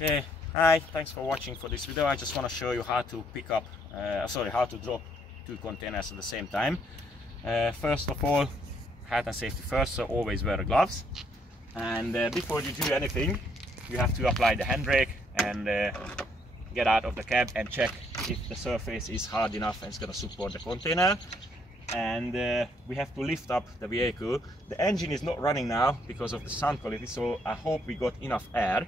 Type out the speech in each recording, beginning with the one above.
Okay, hi, thanks for watching for this video. I just want to show you how to pick up, how to drop two containers at the same time. First of all, health and safety first, so always wear gloves. And before you do anything, you have to apply the handbrake and get out of the cab and check if the surface is hard enough and it's going to support the container. And we have to lift up the vehicle. The engine is not running now because of the sound quality, so I hope we got enough air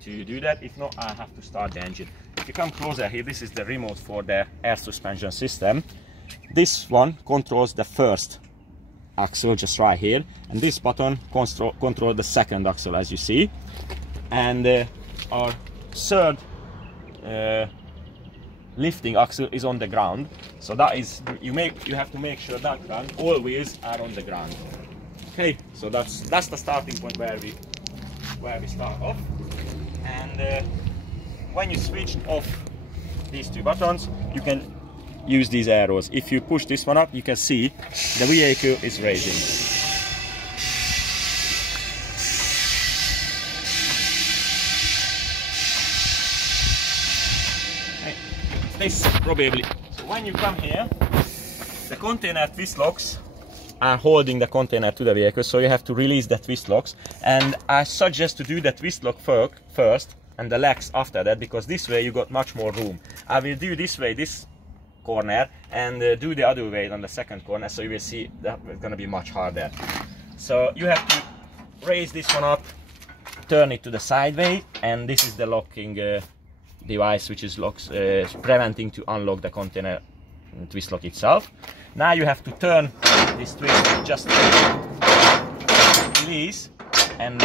to do that. If not, I have to start the engine. If you come closer here, this is the remote for the air suspension system. This one controls the first axle, just right here, and this button controls the second axle, as you see. And our third lifting axle is on the ground, so that is you have to make sure that all wheels are on the ground. Okay, so that's the starting point where we start off. And when you switch off these two buttons, you can use these arrows. If you push this one up, you can see the vehicle is raising. This probably. So when you come here, the container twist locks are holding the container to the vehicle, so you have to release the twist locks. And I suggest to do the twist lock first and the legs after that, because this way you got much more room. I will do this way, this corner, and do the other way on the second corner, so you will see that it's going to be much harder. So you have to raise this one up, turn it to the sideway, and this is the locking device which is preventing to unlock the container twist lock itself. Now you have to turn this twist, just release, and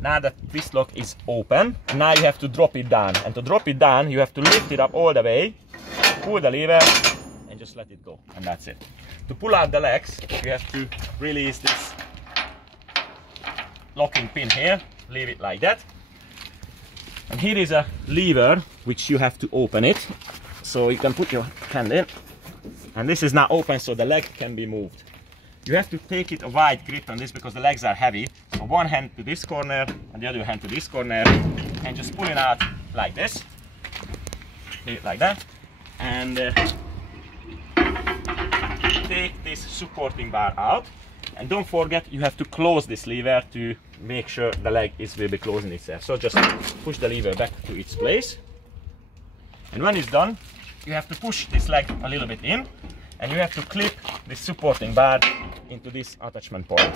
now the twist lock is open. Now you have to drop it down, and to drop it down you have to lift it up all the way, pull the lever and just let it go, and that's it. To pull out the legs, you have to release this locking pin here, leave it like that, and here is a lever which you have to open it, so you can put your hand in, and this is now open, so the leg can be moved. You have to take it a wide grip on this because the legs are heavy, so one hand to this corner and the other hand to this corner, and just pull it out like this, leave it like that, and take this supporting bar out. And don't forget, you have to close this lever to make sure the leg will be closing itself. So just push the lever back to its place. And when it's done, you have to push this leg a little bit in, and you have to clip this supporting bar into this attachment point.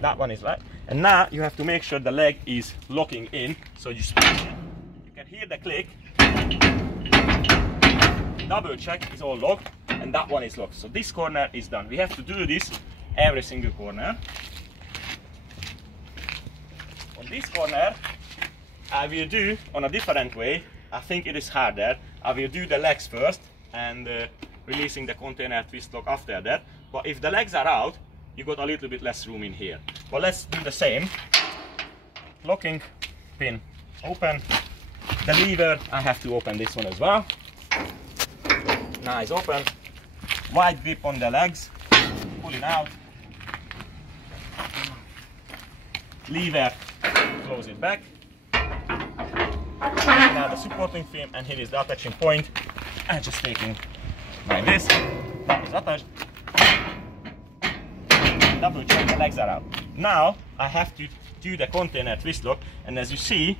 That one is right. And now you have to make sure the leg is locking in, so you squeeze it. You can hear the click. Double check is all locked, and that one is locked. So this corner is done. We have to do this every single corner. On this corner, I will do on a different way. I think it is harder. I will do the legs first and releasing the container twist lock after that. But if the legs are out, you got a little bit less room in here. But let's do the same. Locking pin open. The lever, I have to open this one as well. Now it's open. Wide grip on the legs, pull it out, lever, close it back. Now the supporting frame, and here is the attaching point. I'm just taking like this, that is attached. Double check, the legs are out. Now I have to do the container twist lock, and as you see,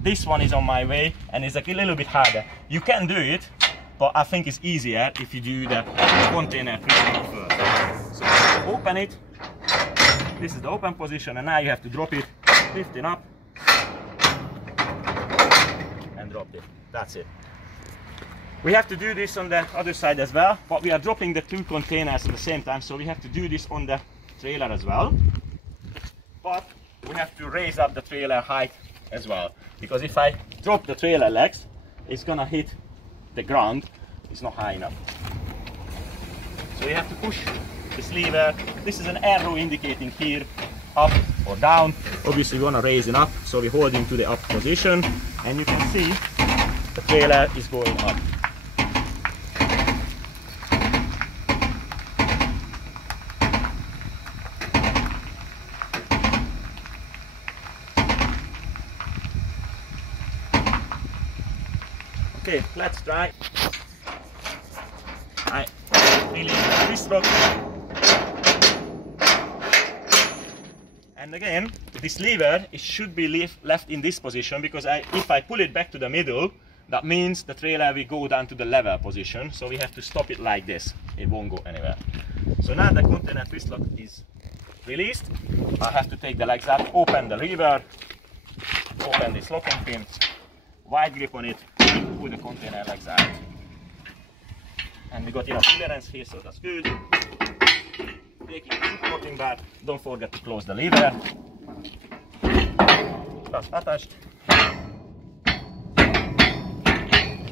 this one is on my way and it's a little bit harder. You can do it, but I think it's easier if you do the container twist lock first. So open it, this is the open position, and now you have to drop it, lift it up, and drop it. That's it. We have to do this on the other side as well, but we are dropping the two containers at the same time, so we have to do this on the trailer as well. But we have to raise up the trailer height as well, because if I drop the trailer legs, it's gonna hit the ground. It's not high enough. So we have to push this lever. This is an arrow indicating here up or down. Obviously we want to raise it up, so we hold him to the up position, and you can see the trailer is going up. Okay, let's try. I release the twist lock. And again, this lever, it should be left in this position, because if I pull it back to the middle, that means the trailer will go down to the level position. So we have to stop it like this. It won't go anywhere. So now the container twist lock is released. I have to take the legs out, open the lever, open this locking pin, wide grip on it, pull the container legs out. And we got enough clearance here, so that's good. Taking the supporting bar, don't forget to close the lever. That's attached.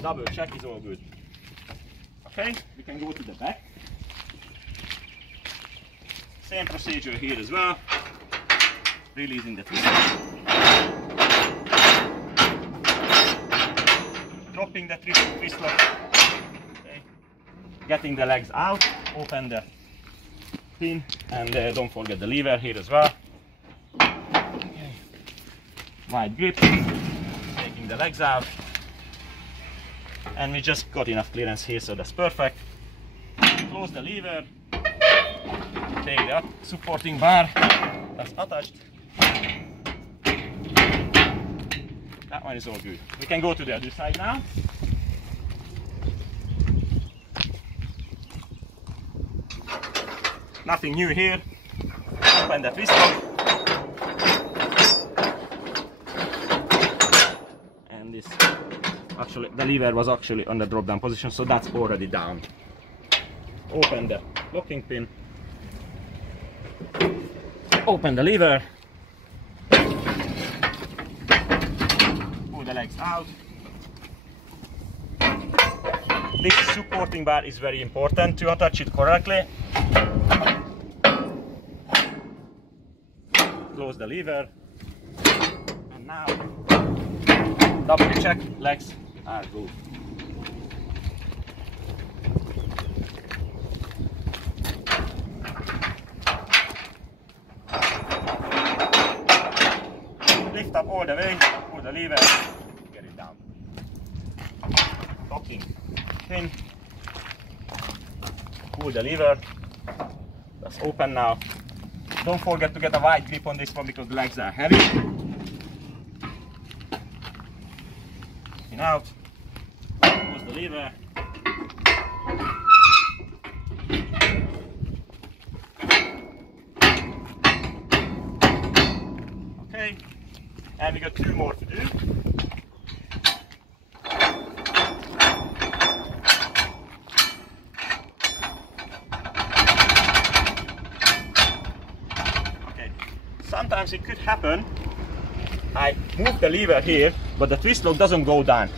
Double check is all good. Okay, we can go to the back. Same procedure here as well. Releasing the twist. Dropping the twist lock. Okay. Getting the legs out, open the pin, and don't forget the lever here as well. Okay. Wide grip, taking the legs out, and we just got enough clearance here, so that's perfect. Close the lever, take the supporting bar, that's attached. That one is all good. We can go to the other side now. Nothing new here. Open the twist lock. And this, actually, the lever was actually on the drop down position, so that's already down. Open the locking pin. Open the lever. Pull the legs out. This supporting bar is very important to attach it correctly. Close the lever, and now double check legs are good. Lift up all the way, pull the lever, get it down. Locking pin, pull the lever, that's open now. Don't forget to get a wide grip on this one because the legs are heavy. In out, close the lever. Okay, and we got two more to do. Sometimes it could happen, I move the lever here, but the twist lock doesn't go down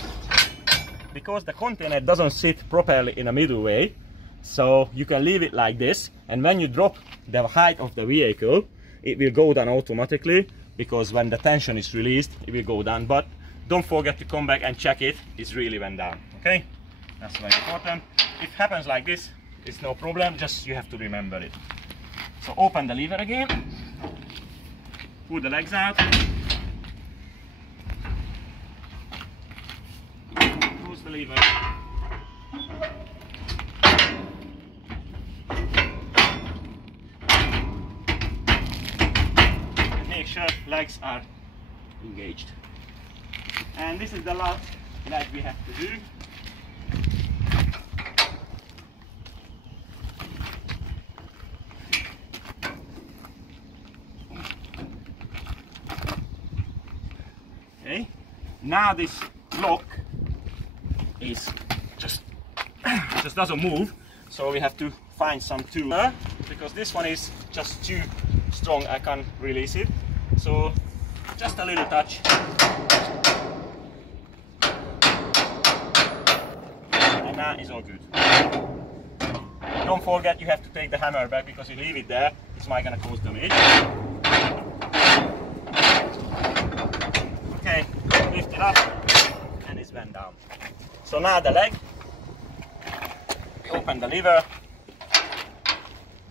because the container doesn't sit properly in a middle way. So you can leave it like this, and when you drop the height of the vehicle, it will go down automatically, because when the tension is released, it will go down. But don't forget to come back and check it really went down. Okay, that's very important. If it happens like this, it's no problem, just you have to remember it. So open the lever again. Pull the legs out. Close the lever. And make sure legs are engaged. And this is the last leg we have to do. Now this lock is just doesn't move, so we have to find some tool, because this one is just too strong, I can't release it. So just a little touch. And now it's all good. Don't forget you have to take the hammer back, because you leave it there, it's not gonna cause damage. Okay, lift it up and it's went down. So now the leg, open the lever,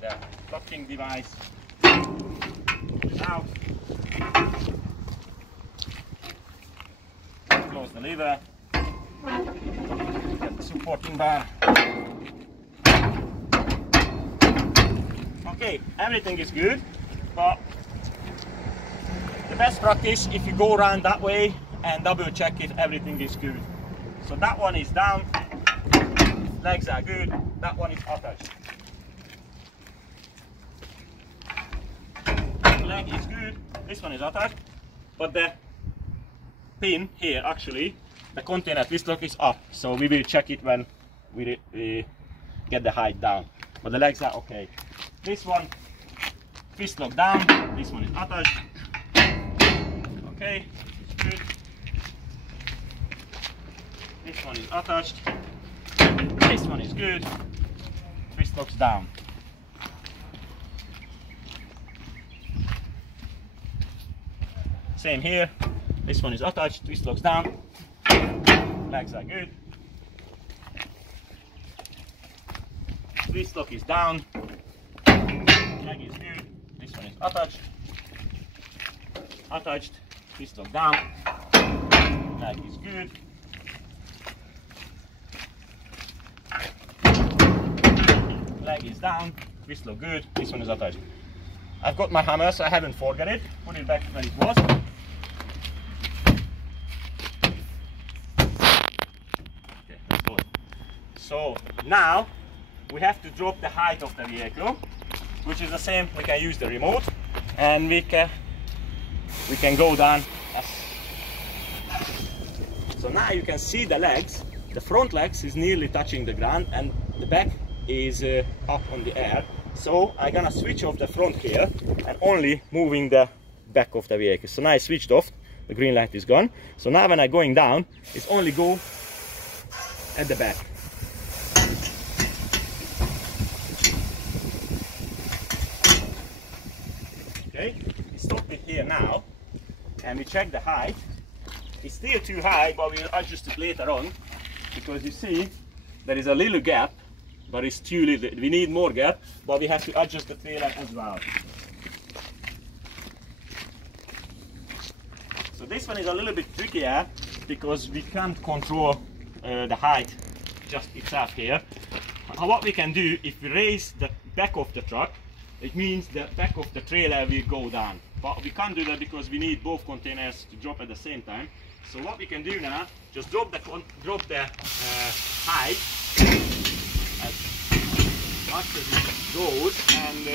the locking device, out, close the lever, Get the supporting bar. Okay, everything is good, but the best practice if you go around that way and double check if everything is good. So that one is down, legs are good, that one is attached. Leg is good, this one is attached, but the pin here, actually, the container twist lock is up, so we will check it when we get the height down. But the legs are okay. This one, twist lock down, this one is attached. Okay, it's good. This one is attached. This one is good. Twist locks down. Same here. This one is attached. Twist locks down. Legs are good. Twist lock is down. Leg is good. This one is attached. Attached. Twist lock down. Leg is good. Leg is down. Twist lock good. This one is attached. I've got my hammer, so I haven't forgot it. Put it back where it was. Okay, that's good. So now we have to drop the height of the vehicle, which is the same. We can use the remote, and we can go down. So now you can see the legs. The front legs is nearly touching the ground, and the back is up on the air. So I'm gonna switch off the front here and only moving the back of the vehicle. So now I switched off, the green light is gone. So now when I'm going down, it's only go at the back. Okay, we stop it here now and we check the height. It's still too high, but we'll adjust it later on, because you see there is a little gap, but it's too little. We need more gap, but we have to adjust the trailer as well. So this one is a little bit trickier because we can't control the height just itself here. What we can do, if we raise the back of the truck, it means the back of the trailer will go down. But we can't do that because we need both containers to drop at the same time. So what we can do now, just drop the height as much as it goes, and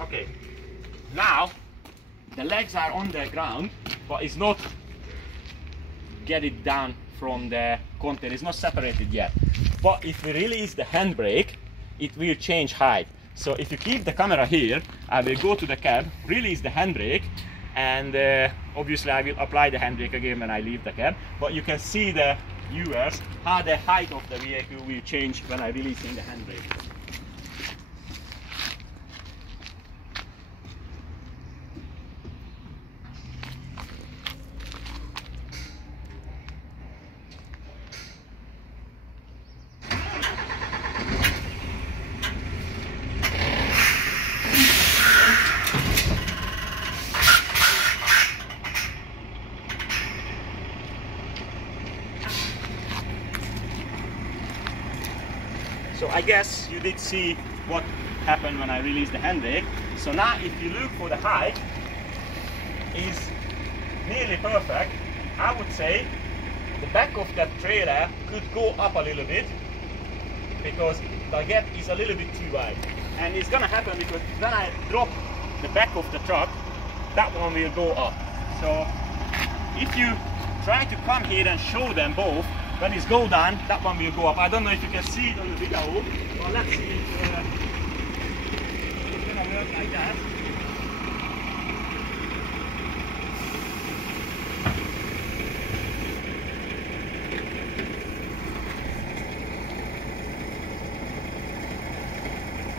okay, now the legs are on the ground, but it's not get it down from the container, it's not separated yet. But if we release the handbrake, it will change height. So if you keep the camera here, I will go to the cab, release the handbrake, and obviously I will apply the handbrake again when I leave the cab. But you can see the viewers how the height of the vehicle will change when I release the handbrake. So I guess you did see what happened when I released the handbrake. So now if you look for the height, is nearly perfect. I would say the back of that trailer could go up a little bit because the gap is a little bit too wide. And it's gonna happen because when I drop the back of the truck, that one will go up. So if you try to come here and show them both, when it's go down, that one will go up. I don't know if you can see it on the video, but let's see if it's gonna work like that.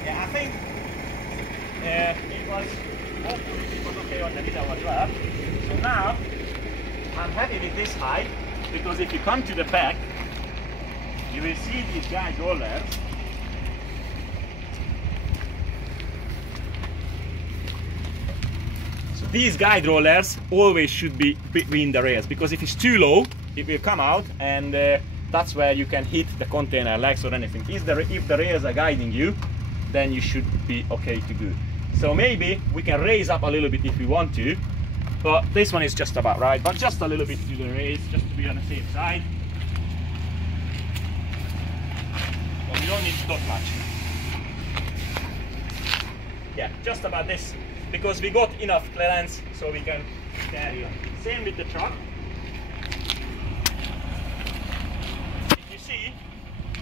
Yeah, I think hopefully it was okay on the video as well. So now I'm happy with this height, because if you come to the back, you will see these guide rollers, these guide rollers always should be between the rails, because if it's too low, it will come out, and that's where you can hit the container legs or anything. If the rails are guiding you, then you should be okay to go. So maybe we can raise up a little bit if we want to, but this one is just about right, but just a little bit to the raise, just to be on the safe side. But we don't need to stop much. Yeah, just about this, because we got enough clearance so we can carry on. Same with the truck. If you see,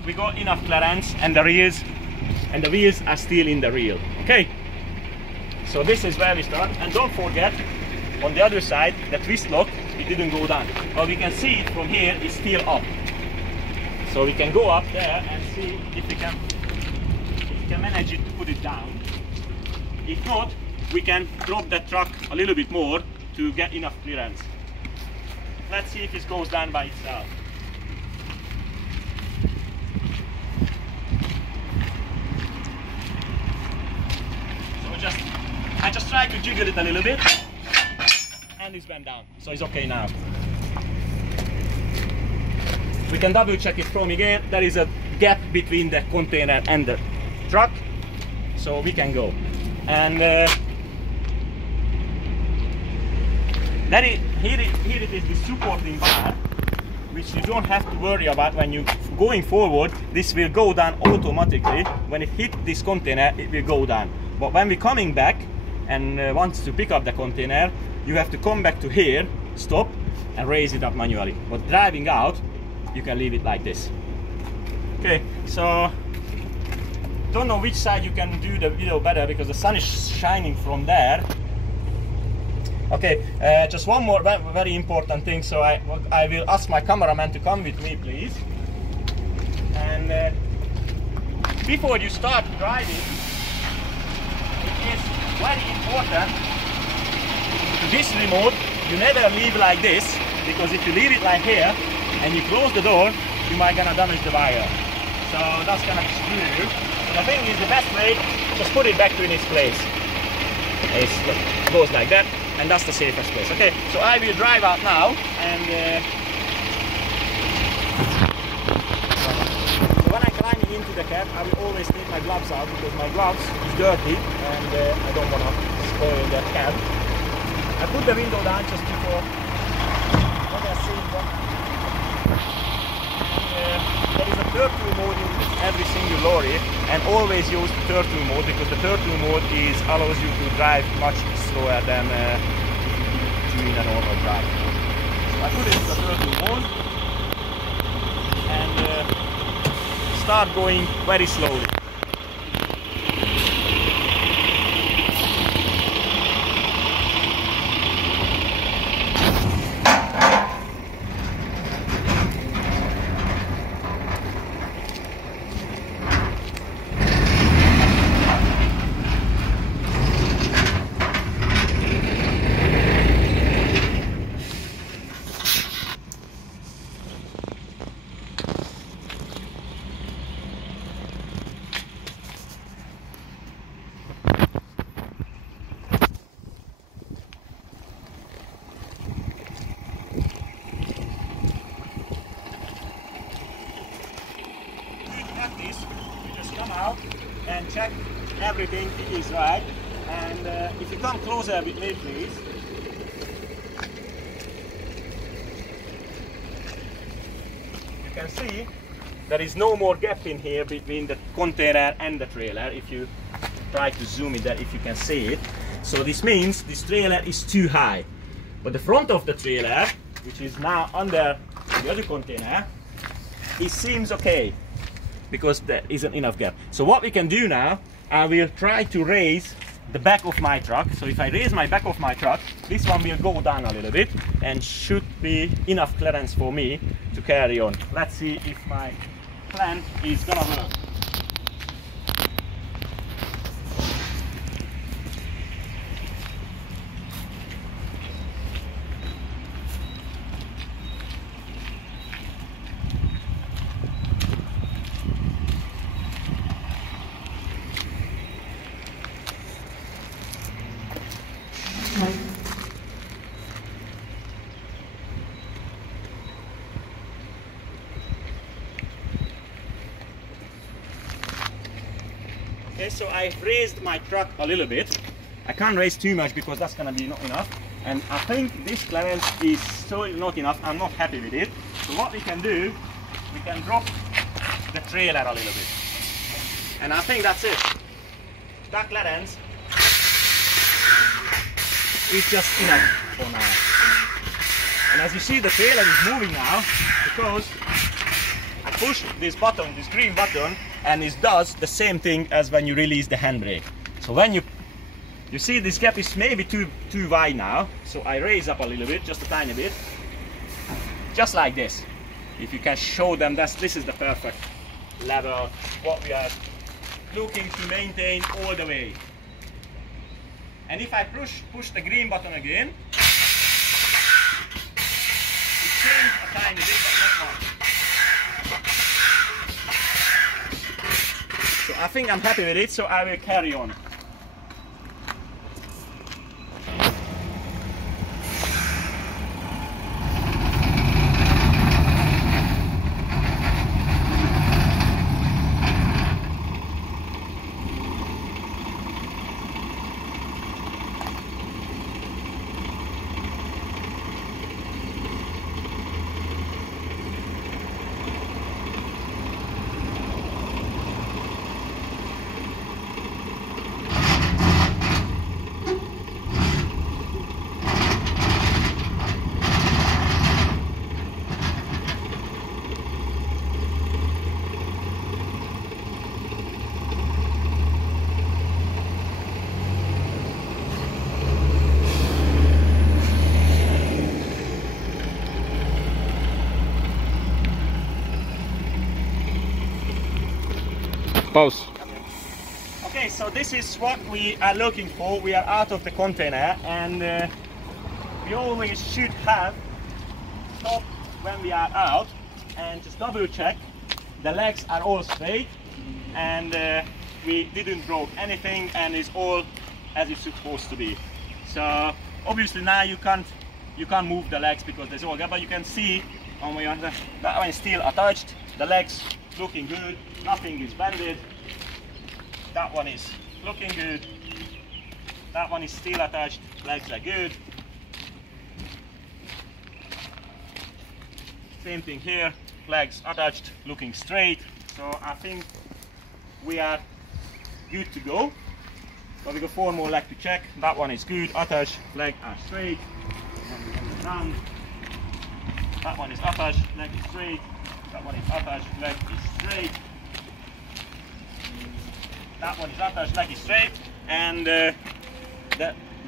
we got enough clearance, and the wheels are still in the reel. Okay, so this is where we start, and don't forget on the other side the twist lock, it didn't go down, but we can see it from here, it's still up. So we can go up there and see if we can manage it to put it down. If not, we can drop that truck a little bit more to get enough clearance. Let's see if it goes down by itself. So I just tried to jiggle it a little bit, and it's went down. So it's okay now. We can double check it from again. There is a gap between the container and the truck, so we can go. And here it is, the supporting bar, which you don't have to worry about when you're going forward. This will go down automatically. When it hits this container, it will go down. But when we're coming back and wants to pick up the container, you have to come back to here, stop, and raise it up manually. But driving out, you can leave it like this. Okay, so don't know which side you can do the video better, because the sun is shining from there. Okay, just one more very important thing. So I will ask my cameraman to come with me, please. And before you start driving, it is very important to this remote, you never leave like this, because if you leave it like here and you close the door, you might gonna damage the wire. So that's gonna screw you. So the thing is, the best way, just put it back to its place. It goes like that, and that's the safest place. Okay, so I will drive out now, and so when I'm climbing into the cab, I will always take my gloves out, because my gloves is dirty, and I don't want to spoil the cab. I put the window down just before what I see. There is a turtle mode in every single lorry, and always use the turtle mode, because the turtle mode allows you to drive much slower than doing a normal drive. So I put it in the turtle mode and start going very slowly. And check everything is right, and if you come closer with me, please. You can see there is no more gap in here between the container and the trailer. If you try to zoom it there, if you can see it. So this means this trailer is too high, but the front of the trailer, which is now under the other container, it seems okay, because there isn't enough gap. So what we can do now, I will try to raise the back of my truck. So if I raise my back of my truck, this one will go down a little bit and should be enough clearance for me to carry on. Let's see if my plan is gonna work. Okay, so I raised my truck a little bit. I can't raise too much because that's gonna be not enough. And I think this clearance is still not enough. I'm not happy with it. So what we can do, we can drop the trailer a little bit. And I think that's it. That clearance is just enough for now. And as you see, the trailer is moving now because I pushed this button, this green button, and it does the same thing as when you release the handbrake. So when you see this gap is maybe too wide now, so I raise up a little bit, just a tiny bit, just like this. If you can show them that this is the perfect level, what we are looking to maintain all the way. And if I push the green button again, it changes a tiny bit, but not much. So I think I'm happy with it, so I will carry on. Pause. Okay, so this is what we are looking for. We are out of the container, and we always should have stopped when we are out and just double check the legs are all straight and we didn't broke anything and it's all as it's supposed to be. So obviously now you can't move the legs because there's all gap, but you can see on my other, that one is still attached, the legs looking good, nothing is bended, that one is looking good, that one is still attached, legs are good. Same thing here, legs attached, looking straight. So I think we are good to go. But we got 4 more legs to check. That one is good, attached, legs are straight. That one is attached, leg is straight. That one is attached, leg is straight. That one is attached, leg is straight. And the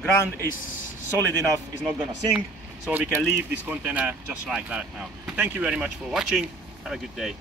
ground is solid enough, it's not gonna sink. So we can leave this container just like that now. Thank you very much for watching. Have a good day.